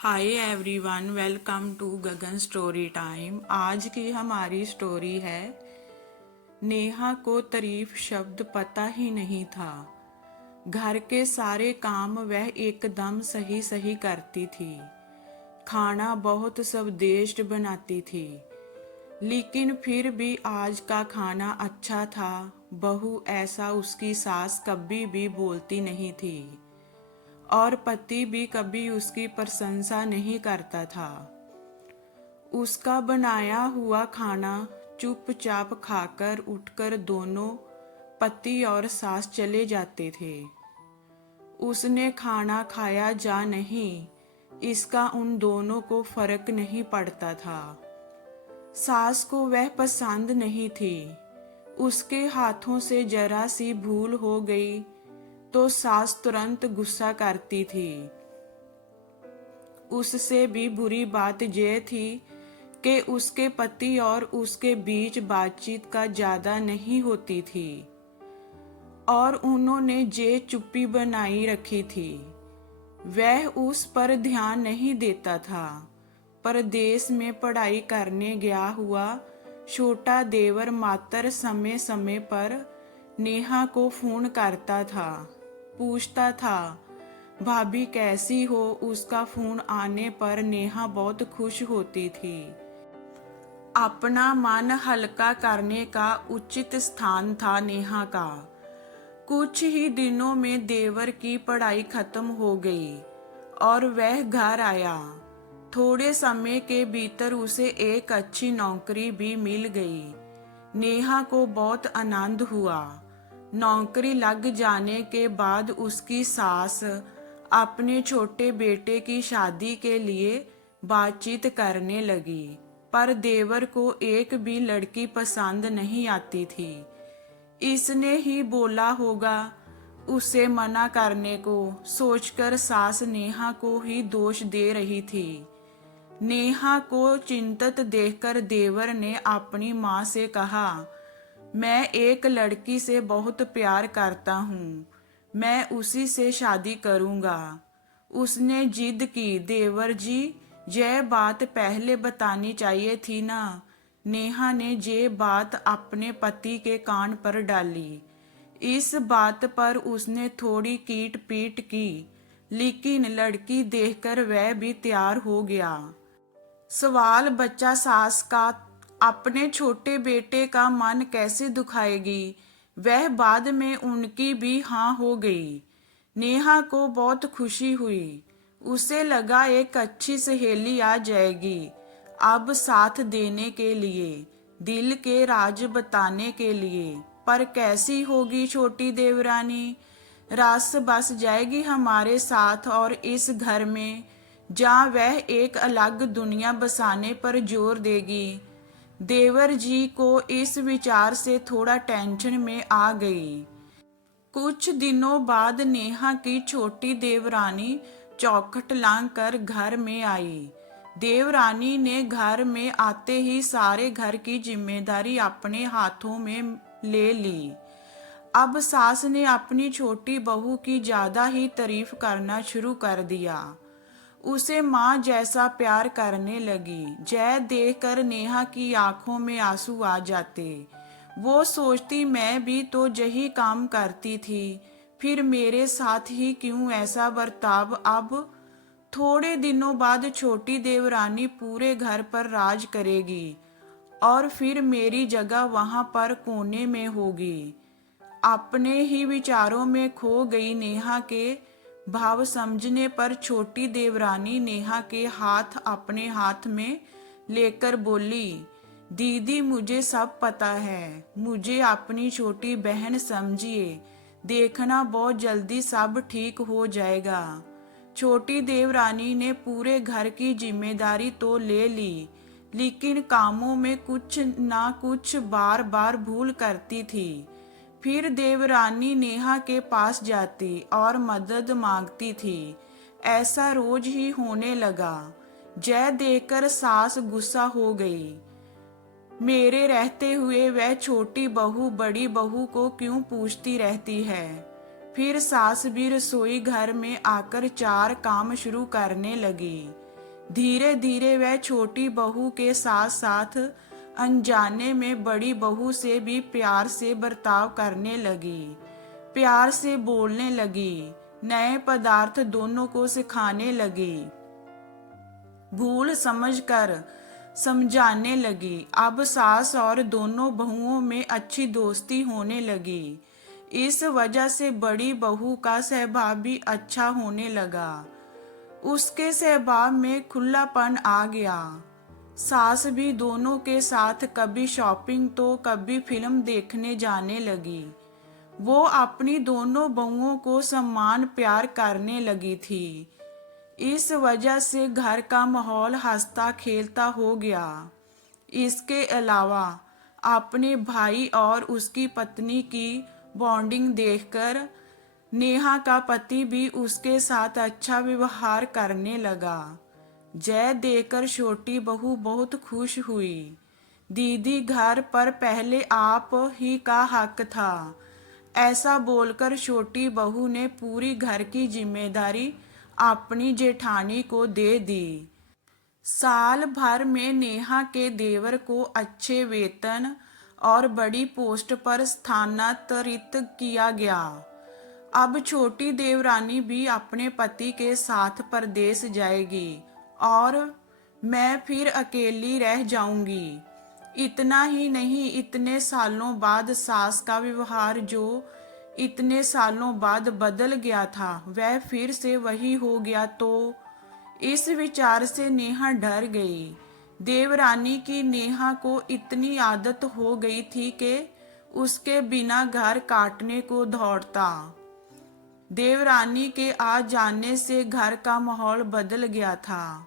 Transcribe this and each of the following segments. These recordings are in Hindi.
Hi everyone, welcome to Gagan story time. आज की हमारी स्टोरी है नेहा को तारीफ शब्द पता ही नहीं था। घर के सारे काम वह एकदम सही सही करती थी। खाना बहुत स्वादिष्ट बनाती थी, लेकिन फिर भी आज का खाना अच्छा था। बहू ऐसा उसकी सास कभी भी बोलती नहीं थी और पति भी कभी उसकी प्रशंसा नहीं करता था। उसका बनाया हुआ खाना चुपचाप खाकर उठकर दोनों पति और सास चले जाते थे। उसने खाना खाया या नहीं, इसका उन दोनों को फर्क नहीं पड़ता था। सास को वह पसंद नहीं थी। उसके हाथों से जरा सी भूल हो गई तो सास तुरंत गुस्सा करती थी। उससे भी बुरी बात यह थी कि उसके पति और उसके बीच बातचीत का ज्यादा नहीं होती थी और उन्होंने जे चुप्पी बनाई रखी थी। वह उस पर ध्यान नहीं देता था। परदेश में पढ़ाई करने गया हुआ छोटा देवर मात्र समय समय पर नेहा को फोन करता था, पूछता था भाभी कैसी हो। उसका फोन आने पर नेहा बहुत खुश होती थी। अपना मन हल्का करने का उचित स्थान था नेहा का। कुछ ही दिनों में देवर की पढ़ाई खत्म हो गई और वह घर आया। थोड़े समय के भीतर उसे एक अच्छी नौकरी भी मिल गई। नेहा को बहुत आनंद हुआ। नौकरी लग जाने के बाद उसकी सास अपने छोटे बेटे की शादी के लिए बातचीत करने लगी, पर देवर को एक भी लड़की पसंद नहीं आती थी। इसने ही बोला होगा उसे मना करने को, सोचकर सास नेहा को ही दोष दे रही थी। नेहा को चिंतित देखकर देवर ने अपनी माँ से कहा, मैं एक लड़की से बहुत प्यार करता हूँ, मैं उसी से शादी करूँगा। उसने जिद की। देवर जी, यह बात पहले बतानी चाहिए थी ना। नेहा ने ये बात अपने पति के कान पर डाली। इस बात पर उसने थोड़ी कीट पीट की, लेकिन लड़की देखकर वह भी तैयार हो गया। सवाल बच्चा सास का अपने छोटे बेटे का मन कैसे दुखाएगी। वह बाद में उनकी भी हाँ हो गई। नेहा को बहुत खुशी हुई। उसे लगा एक अच्छी सहेली आ जाएगी अब साथ देने के लिए, दिल के राज बताने के लिए। पर कैसी होगी छोटी देवरानी, रास बस जाएगी हमारे साथ और इस घर में, जहाँ वह एक अलग दुनिया बसाने पर जोर देगी। देवर जी को इस विचार से थोड़ा टेंशन में आ गई। कुछ दिनों बाद नेहा की छोटी देवरानी चौखट लांग कर घर में आई। देवरानी ने घर में आते ही सारे घर की जिम्मेदारी अपने हाथों में ले ली। अब सास ने अपनी छोटी बहू की ज्यादा ही तारीफ करना शुरू कर दिया। उसे माँ जैसा प्यार करने लगी। जय देखकर नेहा की आंखों में आंसू आ जाते। वो सोचती, मैं भी तो यही काम करती थी, फिर मेरे साथ ही क्यों ऐसा बर्ताव। अब थोड़े दिनों बाद छोटी देवरानी पूरे घर पर राज करेगी और फिर मेरी जगह वहां पर कोने में होगी। अपने ही विचारों में खो गई नेहा के भाव समझने पर छोटी देवरानी नेहा के हाथ अपने हाथ में लेकर बोली, दीदी मुझे सब पता है, मुझे अपनी छोटी बहन समझिए, देखना बहुत जल्दी सब ठीक हो जाएगा। छोटी देवरानी ने पूरे घर की जिम्मेदारी तो ले ली, लेकिन कामों में कुछ ना कुछ बार बार भूल करती थी। फिर देवरानी नेहा के पास जाती और मदद मांगती थी। ऐसा रोज ही होने लगा। जय देखकर सास गुस्सा हो गई। मेरे रहते हुए वह छोटी बहू बड़ी बहू को क्यों पूछती रहती है। फिर सास भी रसोई घर में आकर चार काम शुरू करने लगी। धीरे धीरे वह छोटी बहू के साथ साथ अनजाने में बड़ी बहू से भी प्यार से बर्ताव करने लगी, प्यार से बोलने लगी, नए पदार्थ दोनों को सिखाने लगी, भूल समझकर समझाने लगी। अब सास और दोनों बहुओं में अच्छी दोस्ती होने लगी। इस वजह से बड़ी बहू का स्वभाव भी अच्छा होने लगा। उसके स्वभाव में खुलापन आ गया। सास भी दोनों के साथ कभी शॉपिंग तो कभी फिल्म देखने जाने लगी। वो अपनी दोनों बहुओं को सम्मान प्यार करने लगी थी। इस वजह से घर का माहौल हंसता खेलता हो गया। इसके अलावा अपने भाई और उसकी पत्नी की बॉन्डिंग देखकर नेहा का पति भी उसके साथ अच्छा व्यवहार करने लगा। जय देकर छोटी बहू बहुत खुश हुई। दीदी, घर पर पहले आप ही का हक था। ऐसा बोलकर छोटी बहू ने पूरी घर की जिम्मेदारी अपनी जेठानी को दे दी। साल भर में नेहा के देवर को अच्छे वेतन और बड़ी पोस्ट पर स्थानांतरित किया गया। अब छोटी देवरानी भी अपने पति के साथ परदेश जाएगी और मैं फिर अकेली रह जाऊंगी। इतना ही नहीं, इतने सालों बाद सास का व्यवहार जो इतने सालों बाद बदल गया था वह फिर से वही हो गया। तो इस विचार से नेहा डर गई। देवरानी की नेहा को इतनी आदत हो गई थी कि उसके बिना घर काटने को दौड़ता। देवरानी के आ जाने से घर का माहौल बदल गया था।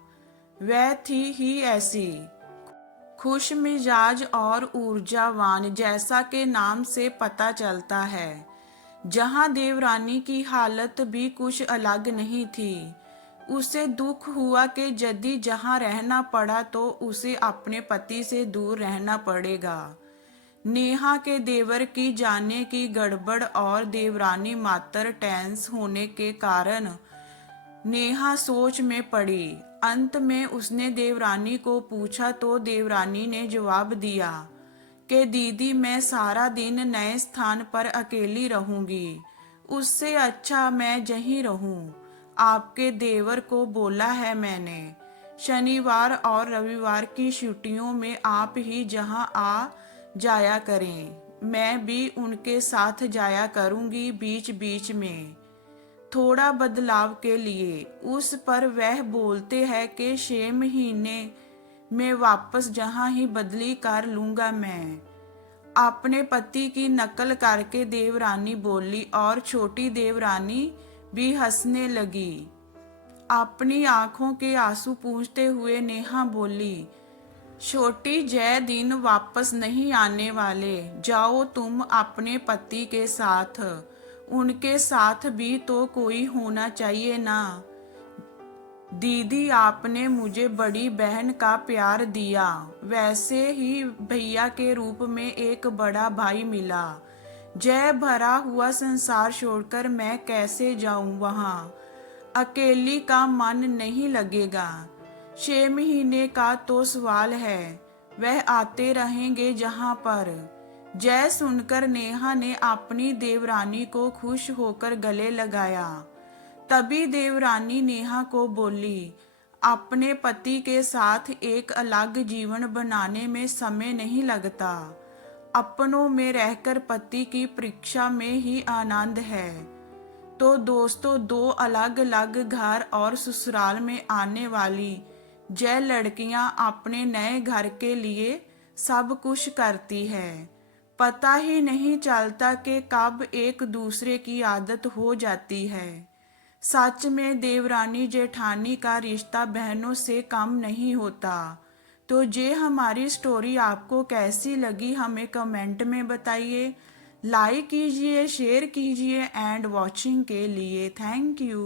वह थी ही ऐसी खुश मिजाज और ऊर्जावान, जैसा के नाम से पता चलता है। जहां देवरानी की हालत भी कुछ अलग नहीं थी। उसे दुख हुआ कि यदि जहां रहना पड़ा तो उसे अपने पति से दूर रहना पड़ेगा। नेहा के देवर की जाने की गड़बड़ और देवरानी मात्र टेंस होने के कारण नेहा सोच में पड़ी। अंत में उसने देवरानी को पूछा तो देवरानी ने जवाब दिया कि दीदी, मैं सारा दिन नए स्थान पर अकेली रहूंगी। उससे अच्छा मैं यहीं रहूं। आपके देवर को बोला है मैंने। शनिवार और रविवार की छुट्टियों में आप ही जहां आ जाया करें। मैं भी उनके साथ जाया करूंगी बीच बीच में, थोड़ा बदलाव के लिए। उस पर वह बोलते हैं कि 6 महीने में वापस जहां ही बदली कर लूंगा मैं। अपने पति की नकल करके देवरानी बोली और छोटी देवरानी भी हंसने लगी। अपनी आंखों के आंसू पूंछते हुए नेहा बोली, छोटी, जय दिन वापस नहीं आने वाले। जाओ तुम अपने पति के साथ। उनके साथ भी तो कोई होना चाहिए ना। दीदी, आपने मुझे बड़ी बहन का प्यार दिया, वैसे ही भैया के रूप में एक बड़ा भाई मिला। जय भरा हुआ संसार छोड़कर मैं कैसे जाऊं वहां। अकेली का मन नहीं लगेगा। 6 महीने का तो सवाल है, वह आते रहेंगे जहां पर। जय सुनकर नेहा ने अपनी देवरानी को खुश होकर गले लगाया। तभी देवरानी नेहा को बोली, अपने पति के साथ एक अलग जीवन बनाने में समय नहीं लगता। अपनों में रहकर पति की परीक्षा में ही आनंद है। तो दोस्तों, 2 अलग अलग घर और ससुराल में आने वाली जय लड़कियां अपने नए घर के लिए सब कुछ करती है। पता ही नहीं चलता कि कब एक दूसरे की आदत हो जाती है। सच में देवरानी जेठानी का रिश्ता बहनों से कम नहीं होता। तो ये हमारी स्टोरी आपको कैसी लगी हमें कमेंट में बताइए। लाइक कीजिए, शेयर कीजिए एंड वॉचिंग के लिए थैंक यू।